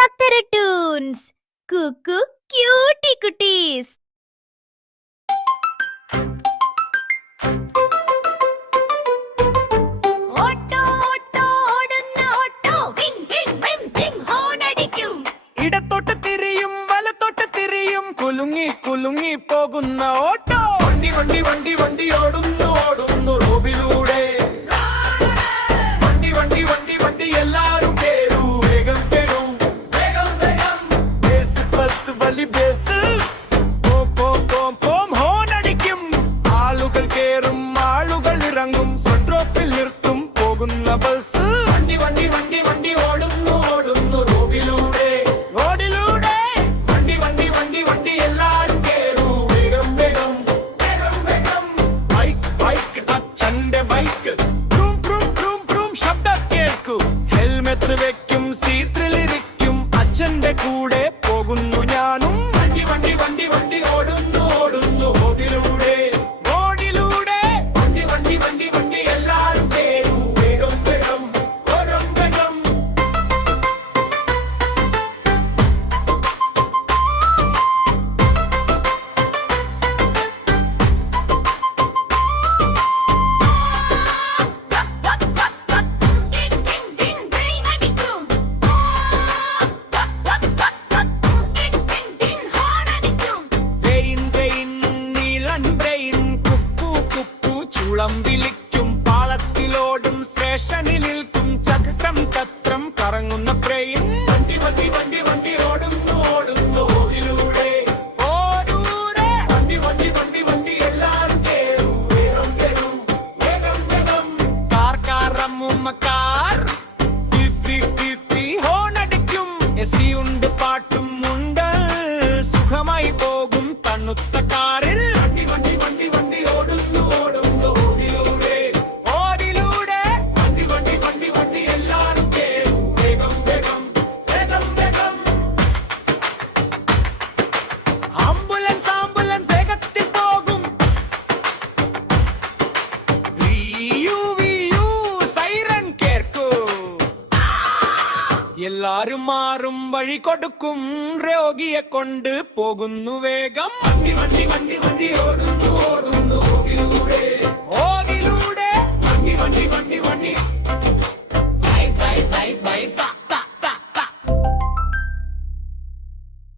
ചക്കര ടൂൺസ് കുക്കു ക്യൂട്ടി കുട്ടീസ്. ഇടത്തോട്ട് തിരിയും വലത്തോട്ട് തിരിയും കുലുങ്ങി കുലുങ്ങി പോകുന്ന ഓട്ടോ. വണ്ടി വണ്ടി വണ്ടി വണ്ടി ഓടുന്നു ഓടുന്നു റോബിലൂടെ. വണ്ടി വണ്ടി വണ്ടി വണ്ടി എല്ലാരും കേറൂ വേഗം കേറൂ വേഗം വേഗം. ബേസ് ബസ് വലി ബേസ് പോം പോം പോം പോം ഹോണടിക്കും. ആളുകൾ കേറും ആളുകൾ ഇറങ്ങും സെൻട്രോപ്പിൽ നിർത്തും പോകുന്ന ബസ്. വണ്ടി വണ്ടി വണ്ടി വണ്ടി ഓടുന്നു ഓടുന്നു റോബിലൂടെ. ഹെൽമെറ്റ് വെക്കും സീറ്റിലിരിക്കും അച്ഛന്റെ കൂടെ പോകുന്നു ഞാനും. വണ്ടി വണ്ടി വണ്ടി വണ്ടി ഓടുന്നു ഓടുന്നു റോഡിലൂടെ റോഡിലൂടെ. വണ്ടി വണ്ടി വണ്ടി വണ്ടി എല്ലാരും കേറൂ വേഗം വേഗം വേഗം വേഗം. വിളിക്കും പാളത്തിലോടും സ്റ്റേഷനിൽ നിൽക്കും ചക്രം ചക്രം കറങ്ങുന്ന ട്രെയിൻ. വണ്ടി വണ്ടി വണ്ടി വണ്ടി ഓടുന്നു ഓടുന്നു റോഡിലൂടെ ഓടൂടെ. വണ്ടി വണ്ടി വണ്ടി വണ്ടി എല്ലാരും കേറും വേഗം കേറും വേഗം വേഗം. കാർ കാർ അമ്മൂമ്മ കാർ തിത്തി തിത്തി ഹോണടിക്കും. എസി ഉണ്ട് പാട്ടും ഉണ്ട് സുഖമായി പോകും തണുത്ത കാറിൽ. വണ്ടി വണ്ടി വണ്ടി വണ്ടി ഓടുന്നു ഓടുന്നു എല്ലാരും മാറും വഴി കൊടുക്കും രോഗിയെ കൊണ്ട് പോകുന്നു വേഗം. വണ്ടി വണ്ടി വണ്ടി വണ്ടി ഓടുന്നു ഓടുന്നു.